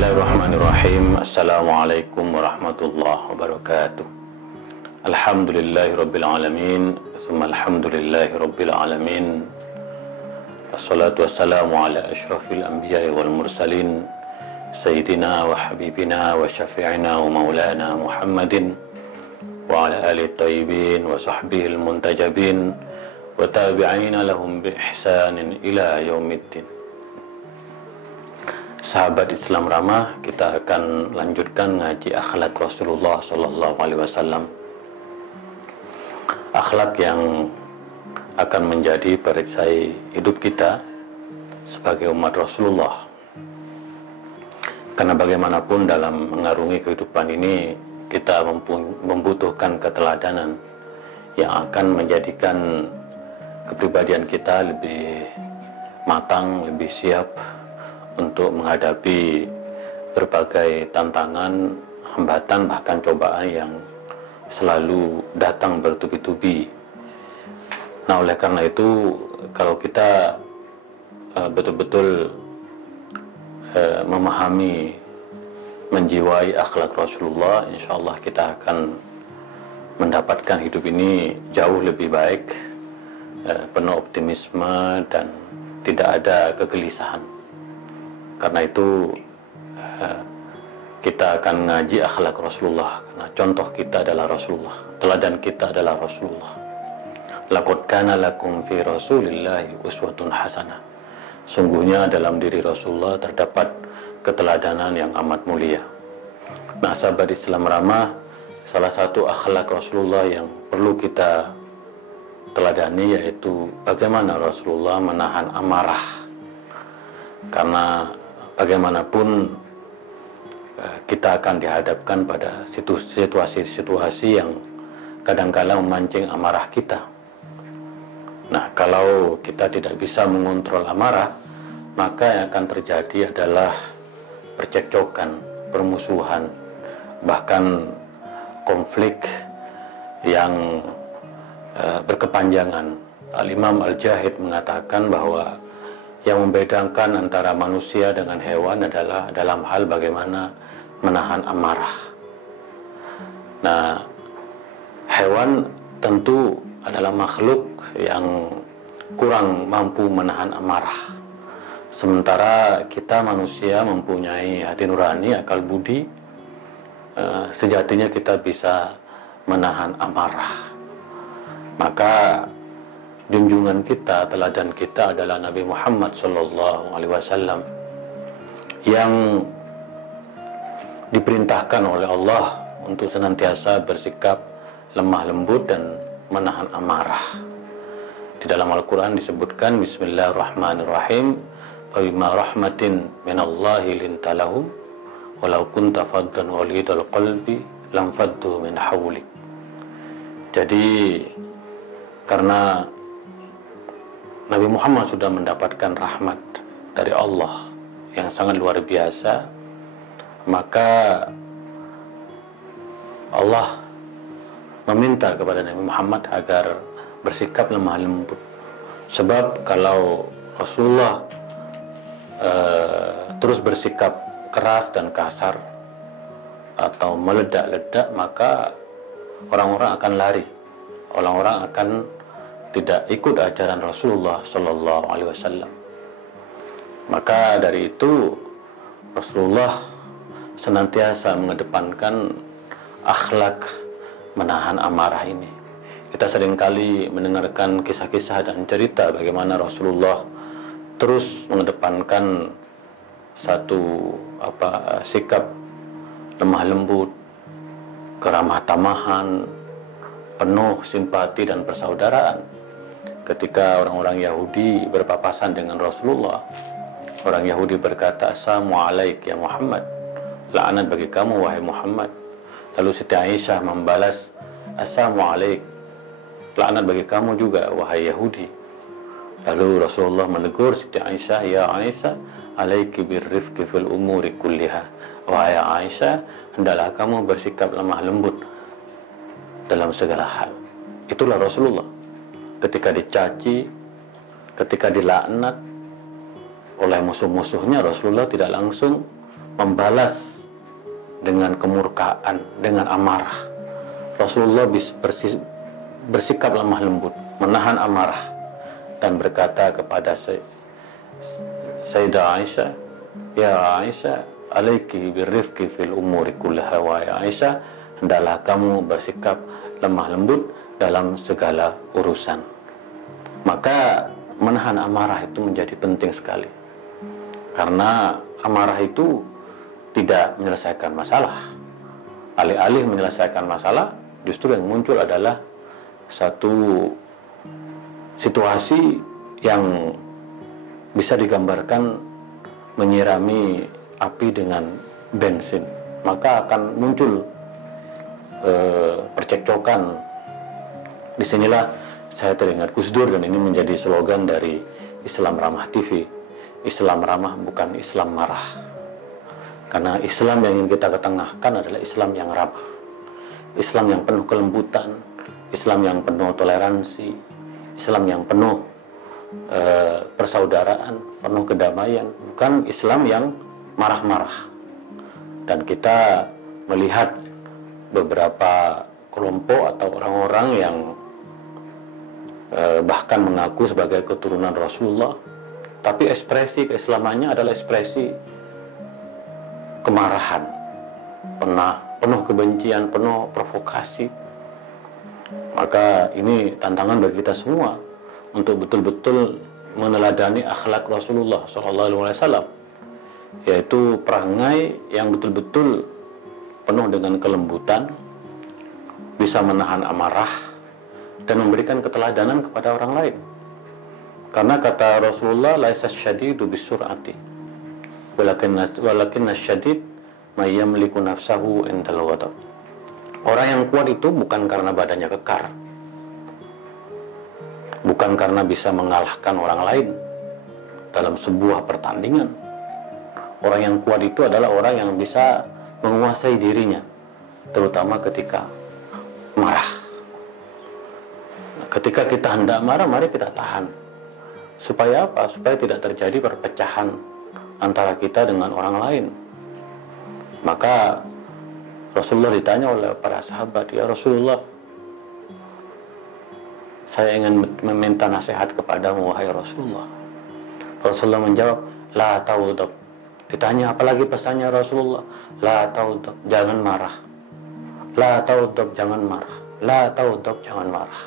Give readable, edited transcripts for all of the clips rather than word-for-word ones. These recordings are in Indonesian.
Bismillahirrahmanirrahim. Assalamualaikum warahmatullahi wabarakatuh. Alhamdulillahi rabbil alamin. Tsumma alhamdulillahi rabbil alamin. Assalatu wassalamu ala asyrafil anbiya'i wal mursalin Sayyidina wa habibina wa syafi'ina wa maulana Muhammadin wa ala alihi tayyibin wa sahbihi muntajabin wa tabi'ina lahum bi ihsanin ila yaumiddin. Sahabat Islam Ramah, kita akan lanjutkan ngaji akhlak Rasulullah Sallallahu Alaihi Wasallam. Akhlak yang akan menjadi perisai hidup kita sebagai umat Rasulullah. Karena bagaimanapun dalam mengarungi kehidupan ini, kita membutuhkan keteladanan yang akan menjadikan kepribadian kita lebih matang, lebih siap untuk menghadapi berbagai tantangan, hambatan, bahkan cobaan yang selalu datang bertubi-tubi. Nah, oleh karena itu, kalau kita betul-betul memahami, menjiwai akhlak Rasulullah, insya Allah kita akan mendapatkan hidup ini jauh lebih baik, penuh optimisme dan tidak ada kegelisahan. Karena itu kita akan ngaji akhlak Rasulullah, karena contoh kita adalah Rasulullah, teladan kita adalah Rasulullah. Laqad kana lakum fi Rasulillahi uswatun hasanah. Sungguhnya dalam diri Rasulullah terdapat keteladanan yang amat mulia. Nah, sahabat Islam Ramah, salah satu akhlak Rasulullah yang perlu kita teladani yaitu bagaimana Rasulullah menahan amarah. Karena bagaimanapun kita akan dihadapkan pada situasi-situasi yang kadang-kala memancing amarah kita. Nah, kalau kita tidak bisa mengontrol amarah, maka yang akan terjadi adalah percekcokan, permusuhan, bahkan konflik yang berkepanjangan. Al-Imam Al-Jahid mengatakan bahwa yang membedakan antara manusia dengan hewan adalah dalam hal bagaimana menahan amarah. Nah, hewan tentu adalah makhluk yang kurang mampu menahan amarah. Sementara kita manusia mempunyai hati nurani, akal budi, sejatinya kita bisa menahan amarah. Maka junjungan kita, teladan kita adalah Nabi Muhammad Sallallahu Alaihi Wasallam yang diperintahkan oleh Allah untuk senantiasa bersikap lemah lembut dan menahan amarah. Di dalam Al-Quran disebutkan Bismillahirrahmanirrahim, fabima rahmatin minallahi lintalahum walau kunta faddan walidal qalbi lam faddu min hawlik. Jadi karena Nabi Muhammad sudah mendapatkan rahmat dari Allah yang sangat luar biasa, maka Allah meminta kepada Nabi Muhammad agar bersikap lemah lembut. Sebab kalau Rasulullah terus bersikap keras dan kasar atau meledak-ledak, maka orang-orang akan lari, orang-orang akan tidak ikut ajaran Rasulullah Sallallahu Alaihi Wasallam. Maka dari itu Rasulullah senantiasa mengedepankan akhlak menahan amarah ini. Kita seringkali mendengarkan kisah-kisah dan cerita bagaimana Rasulullah terus mengedepankan satu sikap lemah lembut, keramah tamahan, penuh simpati dan persaudaraan. Ketika orang-orang Yahudi berpapasan dengan Rasulullah, orang Yahudi berkata, "Assalamualaikum ya Muhammad." Laknat bagi kamu wahai Muhammad. Lalu Siti Aisyah membalas, "Assalamualaikum." Laknat bagi kamu juga wahai Yahudi. Lalu Rasulullah menegur Siti Aisyah, "Ya Aisyah, alaiki birrifqi fil umuri kulliha." Wahai Aisyah, hendaklah kamu bersikap lemah lembut dalam segala hal. Itulah Rasulullah. Ketika dicaci, ketika dilaknat oleh musuh-musuhnya, Rasulullah tidak langsung membalas dengan kemurkaan, dengan amarah. Rasulullah bersikap lemah lembut, menahan amarah, dan berkata kepada Sayyidah Aisyah, "Ya Aisyah, alaiki birrifqi fil umuri kullaha, wa ya Aisyah, hendaklah kamu bersikap lemah lembut dalam segala urusan." Maka menahan amarah itu menjadi penting sekali, karena amarah itu tidak menyelesaikan masalah. Alih-alih menyelesaikan masalah, justru yang muncul adalah satu situasi yang bisa digambarkan menyirami api dengan bensin. Maka akan muncul percekcokan. Disinilah saya teringat Gus Dur, dan ini menjadi slogan dari Islam Ramah TV. Islam ramah, bukan Islam marah. Karena Islam yang ingin kita ketengahkan adalah Islam yang ramah, Islam yang penuh kelembutan, Islam yang penuh toleransi, Islam yang penuh persaudaraan, penuh kedamaian, bukan Islam yang marah-marah. Dan kita melihat beberapa kelompok atau orang-orang yang bahkan mengaku sebagai keturunan Rasulullah, tapi ekspresi keislamannya adalah ekspresi kemarahan, penuh kebencian, penuh provokasi. Maka ini tantangan bagi kita semua untuk betul-betul meneladani akhlak Rasulullah SAW, yaitu perangai yang betul-betul penuh dengan kelembutan, bisa menahan amarah, dan memberikan keteladanan kepada orang lain. Karena kata Rasulullah, laisa syadidu bisur'ati, walakin asyadid may yamliku nafsahu indal ghadab. Orang yang kuat itu bukan karena badannya kekar, bukan karena bisa mengalahkan orang lain dalam sebuah pertandingan. Orang yang kuat itu adalah orang yang bisa menguasai dirinya, terutama ketika marah. Ketika kita hendak marah, mari kita tahan. Supaya apa? Supaya tidak terjadi perpecahan antara kita dengan orang lain. Maka Rasulullah ditanya oleh para sahabat, "Ya Rasulullah, saya ingin meminta nasihat kepadamu, wahai Rasulullah." Rasulullah menjawab, "La taudab." Ditanya apalagi pesannya Rasulullah, "La taudab, jangan marah. La taudab, jangan marah. La taudab, jangan marah."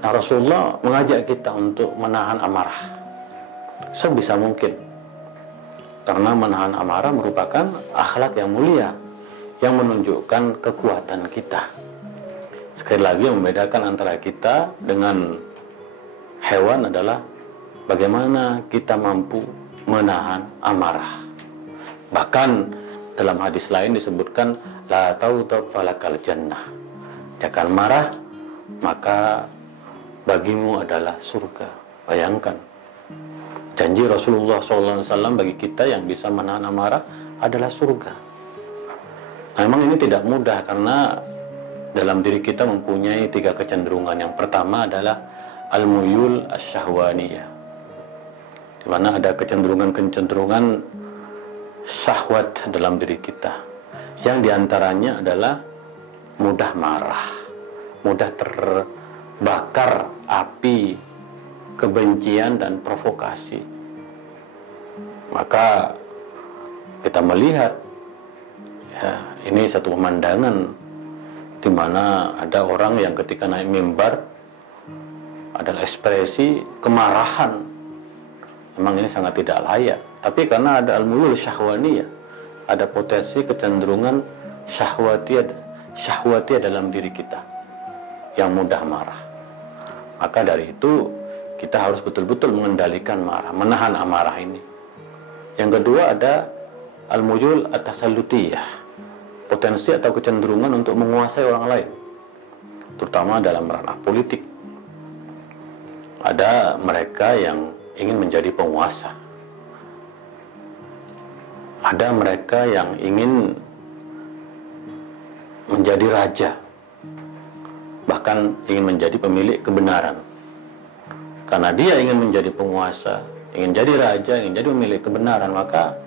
Nah, Rasulullah mengajak kita untuk menahan amarah sebisa mungkin. Karena menahan amarah merupakan akhlak yang mulia, yang menunjukkan kekuatan kita. Sekali lagi, yang membedakan antara kita dengan hewan adalah bagaimana kita mampu menahan amarah. Bahkan dalam hadis lain disebutkan, la taudab falakal jannah. Jangan marah, maka bagimu adalah surga. Bayangkan, janji Rasulullah SAW bagi kita yang bisa menahan amarah adalah surga. Nah, memang ini tidak mudah, karena dalam diri kita mempunyai 3 kecenderungan. Yang pertama adalah al-muyul asyahwaniyah, di mana ada kecenderungan-kecenderungan syahwat dalam diri kita, yang diantaranya adalah mudah marah, mudah terbakar api kebencian dan provokasi. Maka kita melihat, ya, ini satu pemandangan di mana ada orang yang ketika naik mimbar adalah ekspresi kemarahan. Memang ini sangat tidak layak, tapi karena ada al-mulul syahwaniyah, ada potensi kecenderungan syahwatiyah dalam diri kita yang mudah marah. Maka dari itu kita harus betul-betul mengendalikan marah, menahan amarah ini. Yang kedua ada al-muyul at-tasallutiyah, potensi atau kecenderungan untuk menguasai orang lain, terutama dalam ranah politik. Ada mereka yang ingin menjadi penguasa, ada mereka yang ingin menjadi raja, bahkan ingin menjadi pemilik kebenaran. Karena dia ingin menjadi penguasa, ingin jadi raja, ingin jadi pemilik kebenaran, maka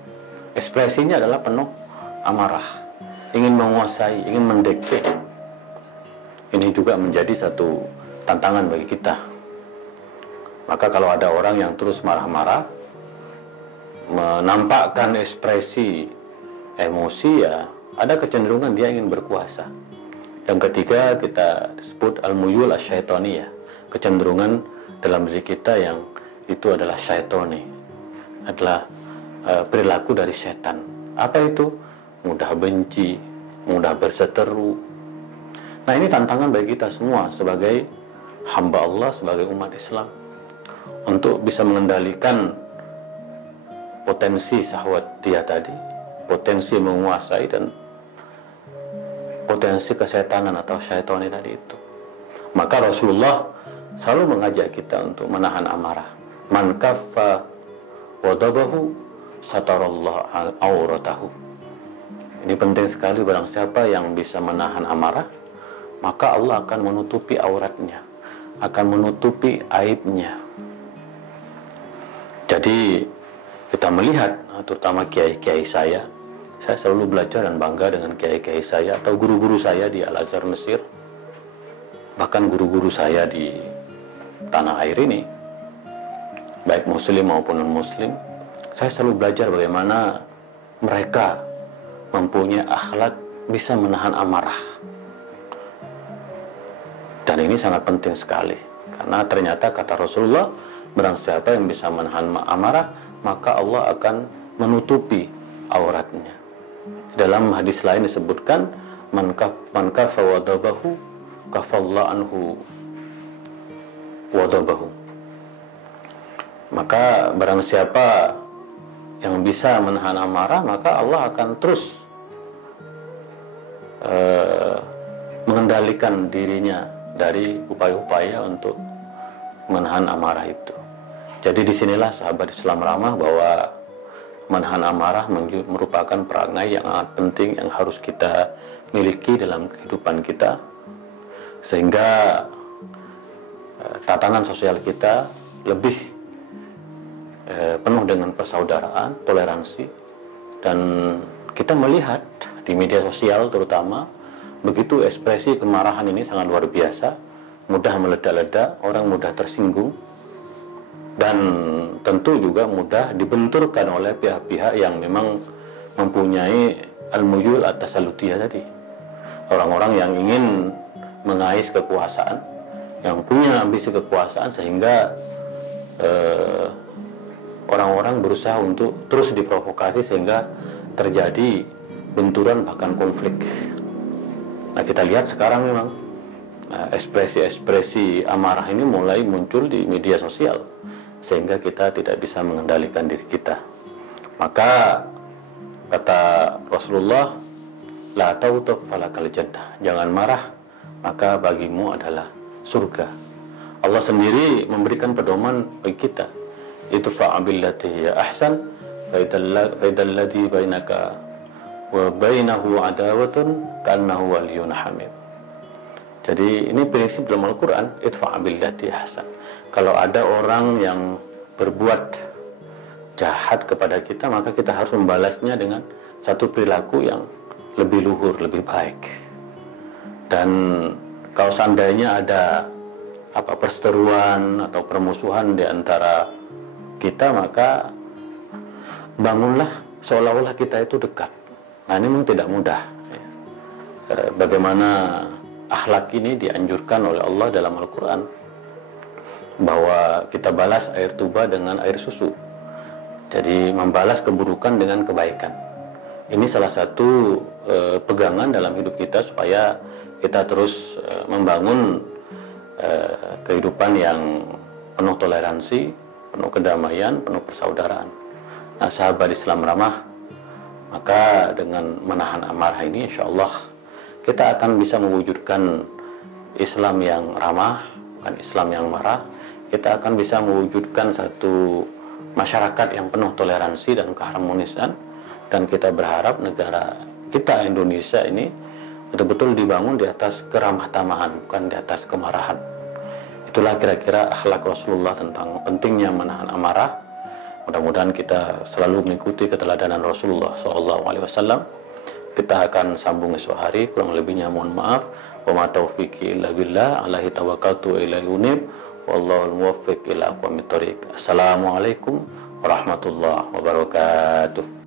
ekspresinya adalah penuh amarah, ingin menguasai, ingin mendikte. Ini juga menjadi satu tantangan bagi kita. Maka kalau ada orang yang terus marah-marah, menampakkan ekspresi emosi, ya ada kecenderungan dia ingin berkuasa. Yang ketiga kita sebut al-muyul asy-syaitoniyah, kecenderungan dalam diri kita yang itu adalah syaitoni, adalah perilaku dari setan. Apa itu? Mudah benci, mudah berseteru. Nah, ini tantangan bagi kita semua sebagai hamba Allah, sebagai umat Islam, untuk bisa mengendalikan potensi syahwat dia tadi, potensi menguasai, dan potensi kesetanan atau syaitani tadi itu. Maka Rasulullah selalu mengajak kita untuk menahan amarah. Man kaffa wadabahu satarallahu auratahu. Ini penting sekali, barang siapa yang bisa menahan amarah, maka Allah akan menutupi auratnya, akan menutupi aibnya. Jadi kita melihat, terutama kiai-kiai saya selalu belajar dan bangga dengan kiai-kiai saya atau guru-guru saya di Al-Azhar Mesir, bahkan guru-guru saya di tanah air ini, baik muslim maupun non-muslim. Saya selalu belajar bagaimana mereka mempunyai akhlak bisa menahan amarah. Dan ini sangat penting sekali, karena ternyata kata Rasulullah, barang siapa yang bisa menahan amarah, maka Allah akan menutupi auratnya. Dalam hadis lain disebutkan, man kafa wadabahu kafallahu anhu wadabahu. Maka barang siapa yang bisa menahan amarah, maka Allah akan terus mengendalikan dirinya dari upaya-upaya untuk menahan amarah itu. Jadi disinilah sahabat Islam ramah bahwa menahan amarah merupakan perangai yang sangat penting yang harus kita miliki dalam kehidupan kita, sehingga tatanan sosial kita lebih penuh dengan persaudaraan, toleransi. Dan kita melihat di media sosial terutama, begitu ekspresi kemarahan ini sangat luar biasa, mudah meledak-ledak, orang mudah tersinggung, dan tentu juga mudah dibenturkan oleh pihak-pihak yang memang mempunyai al-muyul at-tasalutiyah tadi. Orang-orang yang ingin mengais kekuasaan, yang punya ambisi kekuasaan, sehingga orang-orang berusaha untuk terus diprovokasi sehingga terjadi benturan bahkan konflik. Nah, kita lihat sekarang memang ekspresi-ekspresi amarah ini mulai muncul di media sosial, sehingga kita tidak bisa mengendalikan diri kita. Maka kata Rasulullah, la tautub falakal jannah, jangan marah, maka bagimu adalah surga. Allah sendiri memberikan pedoman bagi kita, itu fa'abillati ya ahsan faidalladhi bainaka wa bainahu adawatun kannahu waliyun hamim. Jadi ini prinsip dalam Al-Quran, idfa' billati ahsan. Kalau ada orang yang berbuat jahat kepada kita, maka kita harus membalasnya dengan satu perilaku yang lebih luhur, lebih baik. Dan kalau seandainya ada perseteruan atau permusuhan di antara kita, maka bangunlah seolah-olah kita itu dekat. Nah, ini memang tidak mudah. Bagaimana akhlak ini dianjurkan oleh Allah dalam Al-Quran, bahwa kita balas air tuba dengan air susu. Jadi membalas keburukan dengan kebaikan. Ini salah satu pegangan dalam hidup kita supaya kita terus membangun kehidupan yang penuh toleransi, penuh kedamaian, penuh persaudaraan. Nah, sahabat Islam ramah, maka dengan menahan amarah ini, insya Allah kita akan bisa mewujudkan Islam yang ramah, bukan Islam yang marah. Kita akan bisa mewujudkan satu masyarakat yang penuh toleransi dan keharmonisan. Dan kita berharap negara kita Indonesia ini betul-betul dibangun di atas keramah tamahan, bukan di atas kemarahan. Itulah kira-kira akhlak Rasulullah tentang pentingnya menahan amarah, Mudah-mudahan kita selalu mengikuti keteladanan Rasulullah SAW. Kita akan sambung esok hari, kurang lebihnya mohon maaf. Wa ma taufiqi illa billah, alaihi tawakkaltu wa ilaihi unib, wallahul muwaffiq ila aqwamit thoriq. Assalamualaikum warahmatullahi wabarakatuh.